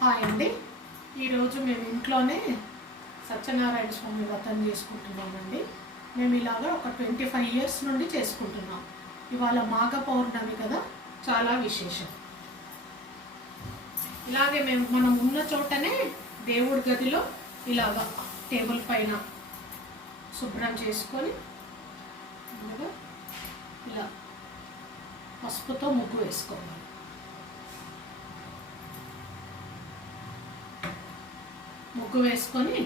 Hi అండి. ఈరోజు మేము ఇంట్లోనే సత్యనారాయణ స్వామి వ్రతం చేసుకుంటున్నామండి. మేము ఇలాగా ఒక 25 ఇయర్స్ నుండి చేసుకుంటున్నాం. ఇవాళ మాఘ పౌర్ణమి కదా, చాలా విశేషం. ఇలాగే మనం ఉన్న చోటనే దేవుడి గదిలో ఇలాగా టేబుల్ పైన శుభ్రం చేసుకొని ఇలా పసుపుతో ముగ్గు వేసుకోవాలి. ముగ్గు వేసుకొని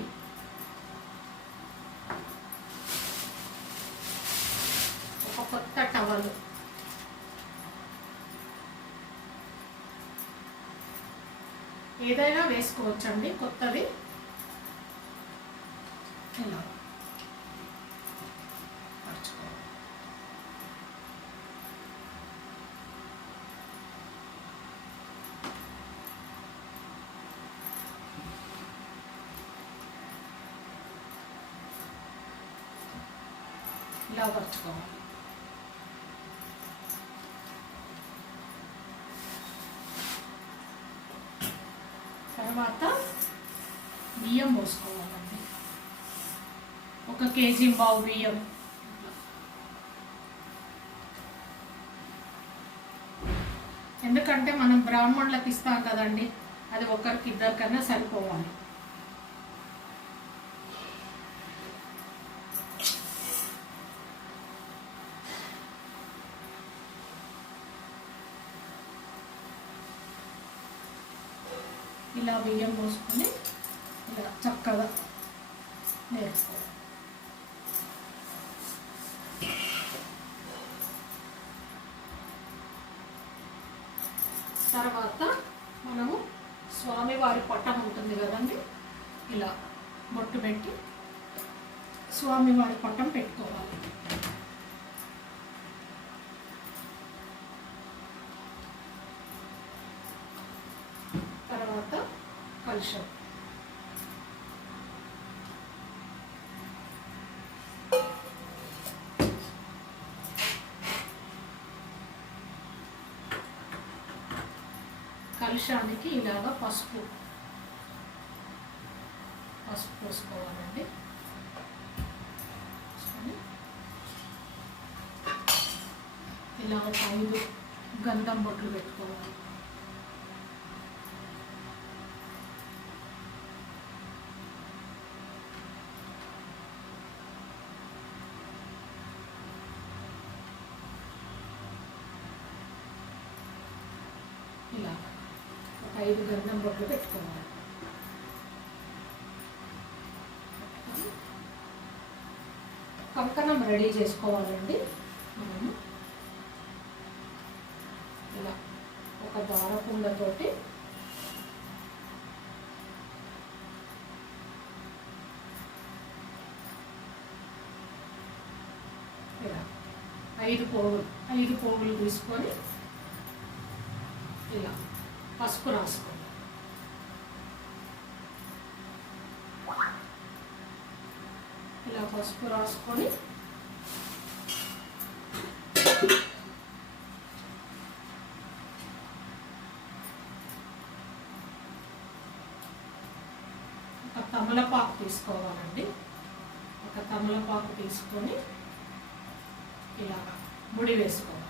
ఒక కొత్త టవల్ ఏదైనా వేసుకోవచ్చండి, కొత్తది. ఇలా పరుచుకోవాలి. ఇలా పరుచుకోవాలి. తర్వాత బియ్యం పోసుకోవాలండి. 1 కేజీ బావు బియ్యం. ఎందుకంటే మనం బ్రాహ్మణులకు ఇస్తాం కదండి, అది ఒకరికి ఇద్దరికన్నా సరిపోవాలి. ఇలా బియ్యం పోసుకొని ఇలా చక్కగా నేర్చుకోవాలి. తర్వాత మనము స్వామివారి పట్టం ఉంటుంది కదండి, ఇలా బొట్టు పెట్టి స్వామివారి పట్టం పెట్టుకోవాలి. తర్వాత కలశం. కలశానికి ఇలాగా పసుపు పోసుకోవాలండి. ఇలా 5 గంధం బొట్లు పెట్టుకోవాలి. ఇలా 5 గంధం బొట్లు పెట్టుకోవాలి. కంకణం రెడీ చేసుకోవాలండి. మనము ఇలా ఒక దారపుండతోటి ఇలా 5 పోగులు తీసుకొని ఇలా పసుపు రాసుకోండి. ఇలా పసుపు రాసుకొని ఒక తమలపాకు తీసుకోవాలండి. ఒక తమలపాకు తీసుకొని ఇలా ముడి వేసుకోవాలి.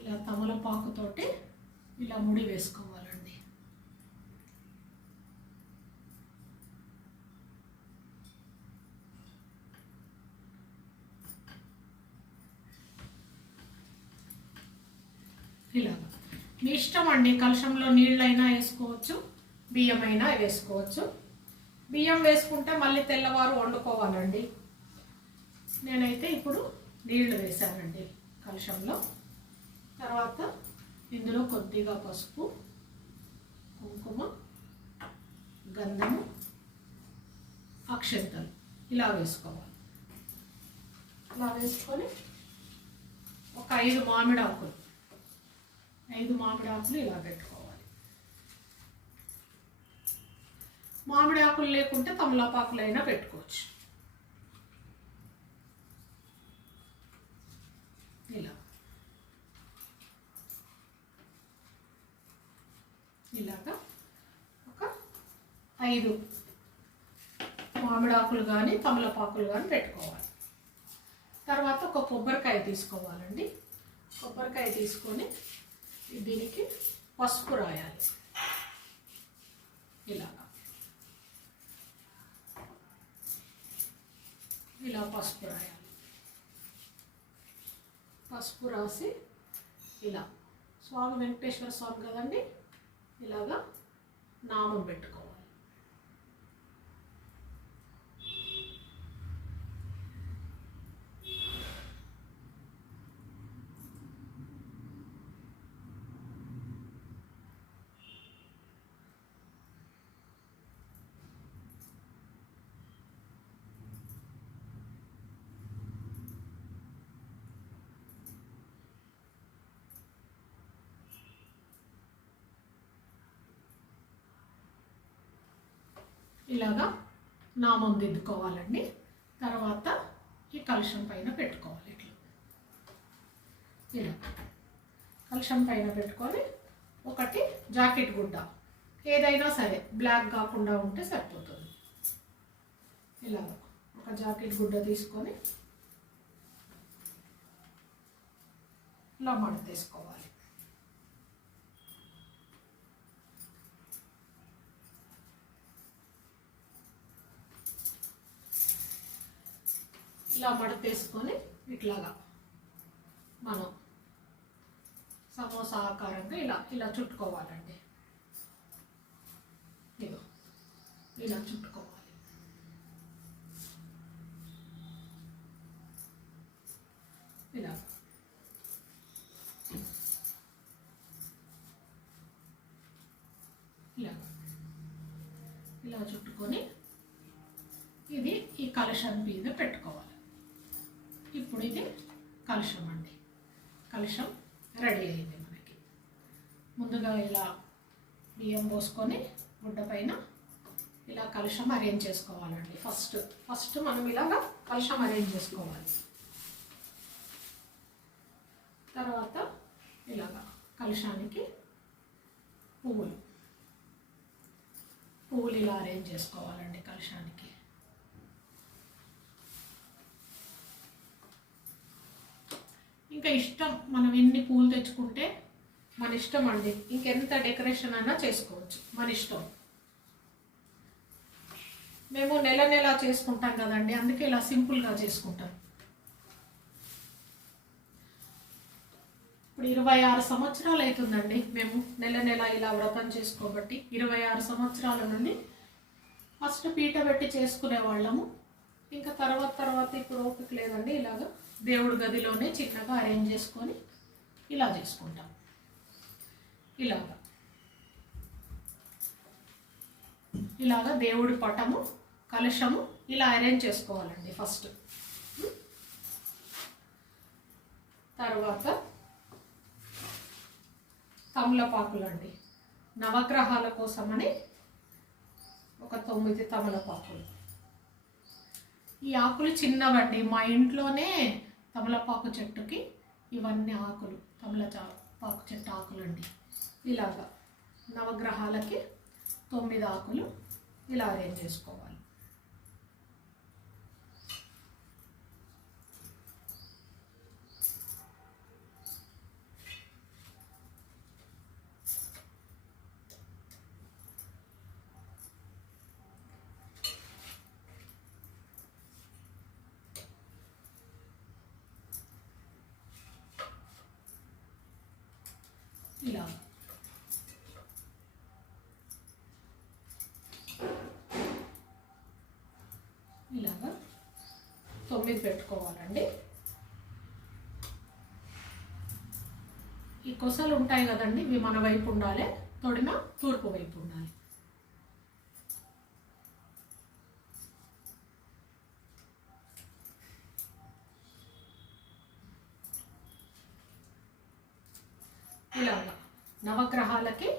ఇలా తమలపాకుతోటి ఇలా ముడి వేసుకోవాలండి. ఇలా మీ ఇష్టం అండి. కలశంలో నీళ్ళైనా వేసుకోవచ్చు, బియ్యం అయినా వేసుకోవచ్చు. బియ్యం వేసుకుంటే మళ్ళీ తెల్లవారు వండుకోవాలండి. నేనైతే ఇప్పుడు నీళ్లు వేసానండి కలశంలో. తర్వాత ఇందులో కొద్దిగా పసుపు, కుంకుమ, గంధము, అక్షంతలు ఇలా వేసుకోవాలి. ఇలా వేసుకొని ఒక 5 మామిడాకులు ఇలా పెట్టుకోవాలి. మామిడి ఆకులు లేకుంటే తమలపాకులైనా పెట్టుకోవచ్చు. ఇలాగా ఒక 5 మామిడాకులు కానీ తమలపాకులు కానీ పెట్టుకోవాలి. తర్వాత ఒక కొబ్బరికాయ తీసుకోవాలండి. కొబ్బరికాయ తీసుకొని దీనికి పసుపు రాయాలి. ఇలా పసుపు రాయాలి. పసుపు రాసి ఇలా స్వామి వెంకటేశ్వర స్వామి కదండి, ఇలాగా నామం పెట్టుకోవాలి. ఇలాగా నామం దిద్దుకోవాలండి. తర్వాత ఈ కలశం పైన పెట్టుకోవాలి. ఇలా కలశం పైన పెట్టుకొని ఒకటి జాకెట్ గుడ్డ ఏదైనా సరే బ్లాక్ కాకుండా ఉంటే సరిపోతుంది. ఇలా ఒక జాకెట్ గుడ్డ తీసుకొని ఇలా మడతేసుకోవాలి. ఇలా మడతేసుకొని ఇట్లాగా మనం సమోసా ఆకారంగా ఇలా చుట్టుకోవాలండి. ఇలా చుట్టుకోవాలి. ఇలా ఇలా చుట్టుకొని ఇది ఈ కలశం మీద పెట్టుకోవాలి. ఇప్పుడు ఇది కలశం అండి. కలశం రెడీ అయింది మనకి. ముందుగా ఇలా బియ్యం పోసుకొని గుడ్డ పైన ఇలా కలశం అరేంజ్ చేసుకోవాలండి. ఫస్ట్ మనం ఇలాగా కలశం అరేంజ్ చేసుకోవాలి. తర్వాత ఇలాగా కలశానికి పువ్వులు ఇలా అరేంజ్ చేసుకోవాలండి కలశానికి. ఇంకా ఇష్టం, మనం ఎన్ని పూలు తెచ్చుకుంటే మన ఇష్టం అండి. ఇంకెంత డెకరేషన్ అయినా చేసుకోవచ్చు, మన ఇష్టం. మేము నెల చేసుకుంటాం కదండి, అందుకే ఇలా సింపుల్గా చేసుకుంటాం. ఇప్పుడు 26 సంవత్సరాలు అవుతుందండి మేము నెల ఇలా వ్రతం చేసుకోబట్టి. 26 సంవత్సరాల నుండి ఫస్ట్ పీట పెట్టి చేసుకునే వాళ్ళము. ఇంకా తర్వాత ఇప్పుడు ఓపిక లేదండి, ఇలాగా దేవుడి గదిలోనే చిన్నగా అరేంజ్ చేసుకొని ఇలా చేసుకుంటాం. ఇలాగా దేవుడి పటము కలశము ఇలా అరేంజ్ చేసుకోవాలండి ఫస్ట్. తర్వాత తమలపాకులు అండి, నవగ్రహాల కోసమని ఒక 9 తమలపాకులు. ఈ ఆకులు చిన్నవండి, మా ఇంట్లోనే తమలపాకు చెట్టుకి ఇవన్నీ ఆకులు తమలపాకు చెట్టు ఆకులండి. ఇలాగా నవగ్రహాలకి 9 ఆకులు ఇలా అరేంజ్ చేసుకోవాలి. ఇలాగా 9 పెట్టుకోవాలండి. ఈ కొసలు ఉంటాయి కదండి, ఇవి మన వైపు ఉండాలి, తొడిమ తూర్పు వైపు ఉండాలి. ఇలాగా నవగ్రహాలకి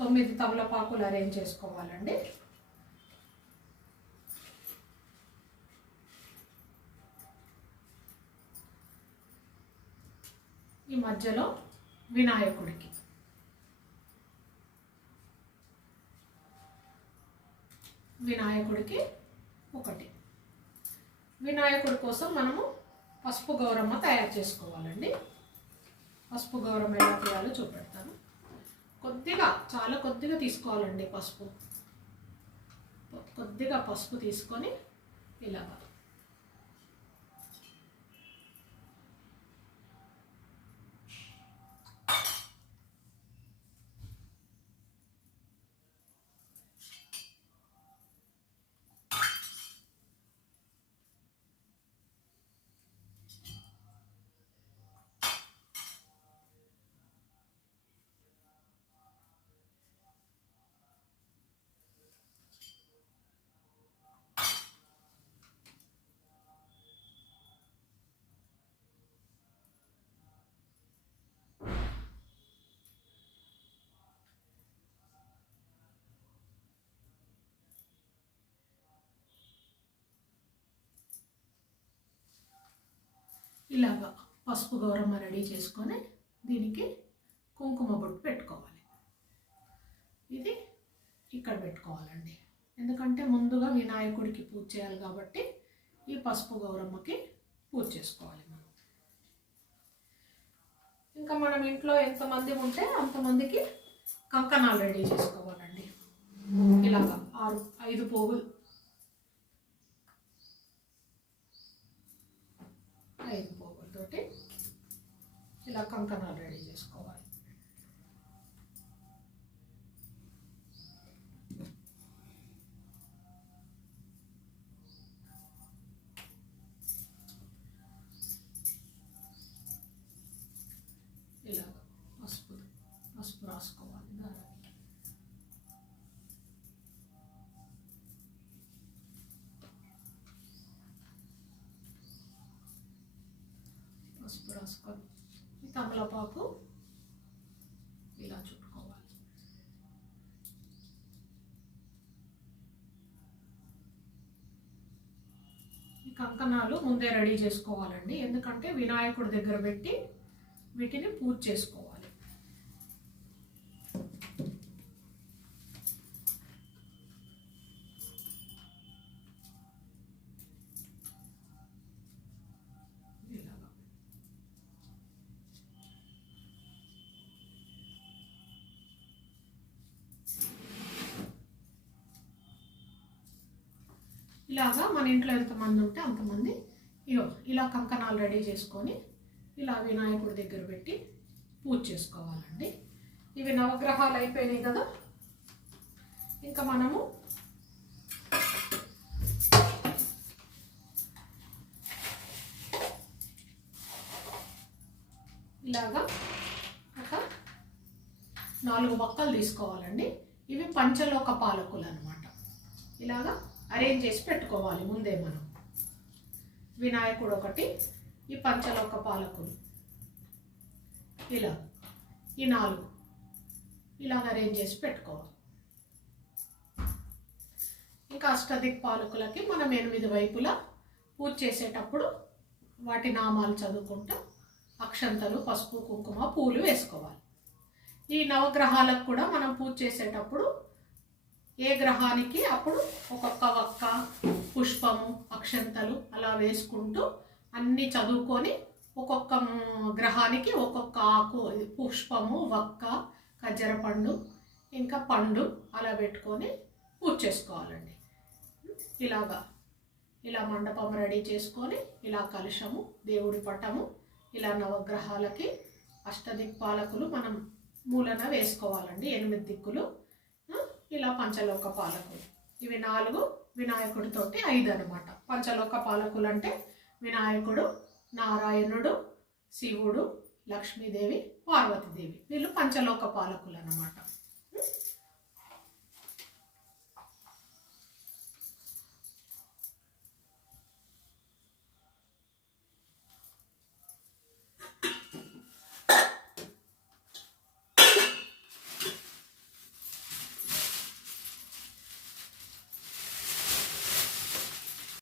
9 తమలపాకులు అరేంజ్ చేసుకోవాలండి. ఈ మధ్యలో వినాయకుడికి వినాయకుడికి ఒకటి. వినాయకుడి కోసం మనము పసుపు గౌరమ్మ తయారు చేసుకోవాలండి. పసుపు గౌరమ్మ ఎలా చేయాలో చూపెడతాను. కొద్దిగా, చాలా కొద్దిగా తీసుకోవాలండి పసుపు. కొద్దిగా పసుపు తీసుకొని ఇలాగా ఇలాగా పసుపు గౌరమ్మ రెడీ చేసుకొని దీనికి కుంకుమ బొట్టు పెట్టుకోవాలి. ఇది ఇక్కడ పెట్టుకోవాలండి, ఎందుకంటే ముందుగా వినాయకుడికి పూజ చేయాలి కాబట్టి ఈ పసుపు గౌరమ్మకి పూజ చేసుకోవాలి మనం. ఇంకా మనం ఇంట్లో ఎంతమంది ఉంటే అంతమందికి కంకణాలు రెడీ చేసుకోవాలండి. ఇలాగా 5 పోగులు, 5 పోగులతోటి ఇలా కంకణాలు రెడీ చేసుకోవాలి. ఇలాగ పసుపు రాసుకోవాలి దారానికి. పసుపు రాసుకొని ఈ తమలపాకు ఇలా చుట్టుకోవాలి. ఈ కంకణాలు ముందే రెడీ చేసుకోవాలండి, ఎందుకంటే వినాయకుడి దగ్గర పెట్టి వీటిని పూజ చేసుకోవాలి. ఇలాగా మన ఇంట్లో ఎంతమంది ఉంటే అంతమంది ఇలా కంకణాలు రెడీ చేసుకొని ఇలా వినాయకుడి దగ్గర పెట్టి పూజ చేసుకోవాలండి. ఇవి నవగ్రహాలు అయిపోయినాయి కదా, ఇంకా మనము ఇలాగా ఒక 4 వక్కలు తీసుకోవాలండి. ఇవి పంచలోక పాలకులు అన్నమాట. ఇలాగా అరేంజ్ చేసి పెట్టుకోవాలి ముందే మనం. వినాయకుడు ఒకటి, ఈ పంచలోక పాలకులు ఇలా ఈ 4 ఇలాగ అరేంజ్ చేసి పెట్టుకోవాలి. ఇంకా అష్టదిక్పాలకులకి మనం 8 వైపులా పూజ చేసేటప్పుడు వాటి నామాలు చదువుకుంటూ అక్షంతలు, పసుపు, కుంకుమ, పూలు వేసుకోవాలి. ఈ నవగ్రహాలకు కూడా మనం పూజ చేసేటప్పుడు ఏ గ్రహానికి అప్పుడు ఒక్కొక్క వక్క, పుష్పము, అక్షంతలు అలా వేసుకుంటూ అన్నీ చదువుకొని ఒక్కొక్క గ్రహానికి ఒక్కొక్క ఆకు, పుష్పము, వక్క, ఖజ్జర పండు, ఇంకా పండు అలా పెట్టుకొని పూజ చేసుకోవాలండి. ఇలా మండపం రెడీ చేసుకొని ఇలా కలశము, దేవుడి పటము, ఇలా నవగ్రహాలకి అష్టదిక్పాలకులు మనం మూలన వేసుకోవాలండి. 8 దిక్కులు ఇలా పంచలోక పాలకులు. ఇవి 4 వినాయకుడితోటి 5 అన్నమాట. పంచలోక పాలకులు అంటే వినాయకుడు, నారాయణుడు, శివుడు, లక్ష్మీదేవి, పార్వతీదేవి, వీళ్ళు పంచలోక పాలకులు అన్నమాట.